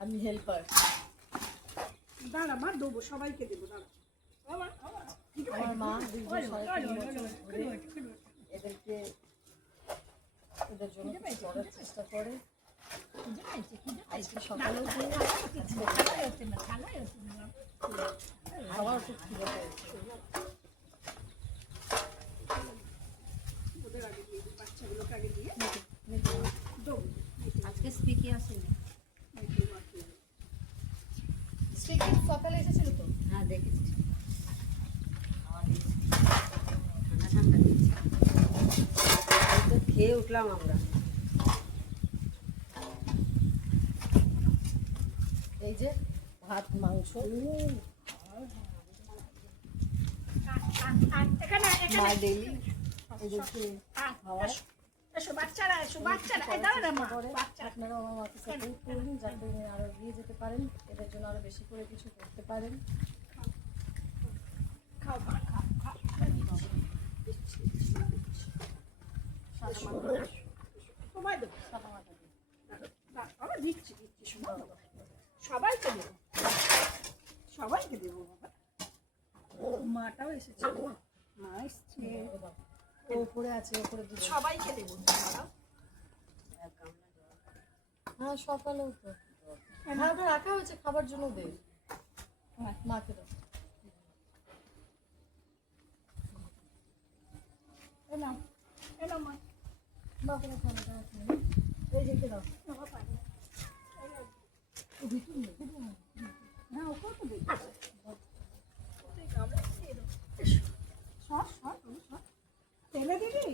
আমি হেল্পার। দাঁড়া মা, দেবো, সবাইকে দেবো, দাঁড়া। আমার মা এদেরকে এদের জন্য করার চেষ্টা করে। আজকে সকালেও খাবার খুব খিদে পেয়েছে। ওদের আগে দিয়ে দিই, বাচ্চাগুলোকে আগে দিয়ে দেবো। আজকে স্পিকি আসেনি। স্পিকিং সকালে এসেছিল তো? হ্যাঁ দেখেছি, ঠান্ডা ঠান্ডা দিচ্ছে। তো খেয়ে উঠলাম আমরা। এই যে ভাত মাংস মা ডেইলি এদেরকে খাওয়ায়। আপনারাও আমার মাকে সাপোর্ট করুন যাতে আরো এগিয়ে যেতে পারেন, এদের জন্য আরো বেশি করে কিছু করতে পারেন। সবাইকে দেবো, সবাইকে দেবো বাবা। মাটাও এসেছে, মা এসছে, ও উপরে আছে, উপরে দুটো। সবাইকে দেবো। হ্যাঁ সকালেও তো হ্যাঁ ওটা রাখা হয়েছে খাবার জন্য, দে মাকে দাও। এলাম এলাম মা, মাকে দাও খাবারটা, এই যে দাও। হ্যাঁ ওকেও তো দেবো। তেলে দিবি?